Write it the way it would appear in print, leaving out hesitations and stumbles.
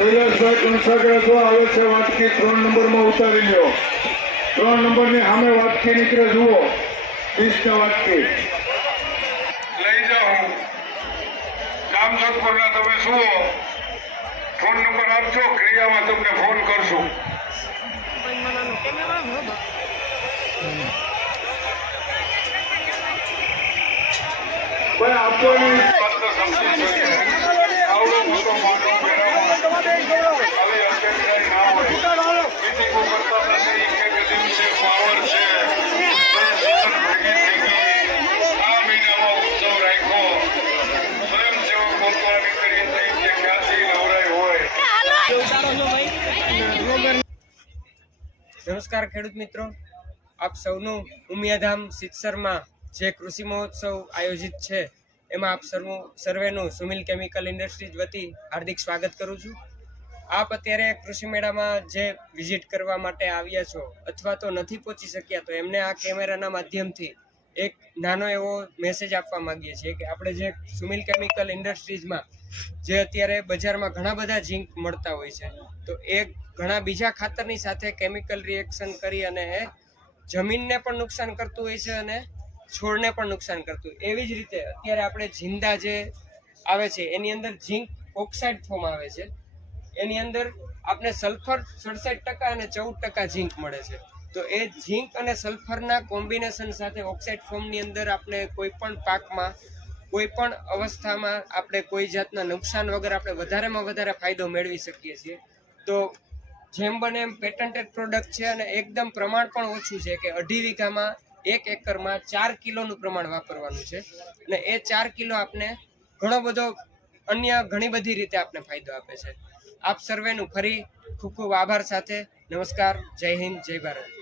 કૈલાસભાઈ કણસાગરા જો આવે છે વાટકી 3 નંબરમાં ઉતારી લ્યો। 3 નંબરની સામે વાટકી નીકળે જુઓ, 20 વાટકી લઈ જાઓ। જામજોધપુરના તમે જુઓ, ફોન નંબર આપજો, ક્રિયામાં તમને ફોન કરશું। ભાઈ આપવાની માત્ર સમજી જોઈએ, આવડો મોટો મોટો નમસ્કાર ખેડૂત મિત્રો, આપ સૌનું ઉમિયાધામ સિત્સરમાં જે કૃષિ મહોત્સવ આયોજિત છે એમાં આપ સર્વેનું સુમિલ કેમિકલ ઇન્ડસ્ટ્રીઝ વતી હાર્દિક સ્વાગત કરું છું। આપ અત્યારે કૃષિ મેળામાં જે વિઝિટ કરવા માટે આવ્યા છો અથવા તો નથી પહોંચી શક્યા, તો એમને આ કેમેરાના માધ્યમથી એક નાનો એવો મેસેજ આપવા માંગીએ છીએ કે આપણે જે સુમિલ કેમિકલ ઇન્ડસ્ટ્રીઝમાં જે અત્યારે બજારમાં ઘણા બધા ઝીંક મળતા હોય છે, તો એ ઘણા બીજા ખાતરની સાથે કેમિકલ રિએક્શન કરી અને એ જમીનને પણ નુકસાન કરતું હોય છે અને છોડને પણ નુકસાન કરતું। એવી જ રીતે અત્યારે આપણે ઝીંદા જે આવે છે એની અંદર ઝીંક ઓક્સાઇડ ફોર્મ આવે છે, એની અંદર આપણે સલ્ફર 67% અને 14% ઝીંક મળે છે। તો એ ઝીંક અને સલ્ફરના કોમ્બિનેશન સાથે ઓક્સાઇડ ફોર્મની અંદર આપણે કોઈ પણ પાકમાં કોઈ પણ અવસ્થામાં આપણે કોઈ જાતના નુકસાન વગર આપણે વધારેમાં વધારે ફાયદો મેળવી શકીએ છીએ। તો જેમ બને એમ પેટન્ટેડ પ્રોડક્ટ છે અને એકદમ પ્રમાણ પણ ઓછું છે કે 2.5 વીઘામાં 1 એકરમાં 4 કિલોનું પ્રમાણ વાપરવાનું છે અને એ 4 કિલો આપને ઘણો બધો અન્ય ઘણી બધી રીતે આપને ફાયદો આપે છે। આપ સર્વેનું ફરી ખૂબ ખૂબ આભાર સાથે નમસ્કાર, જય હિન્દ, જય ભારત।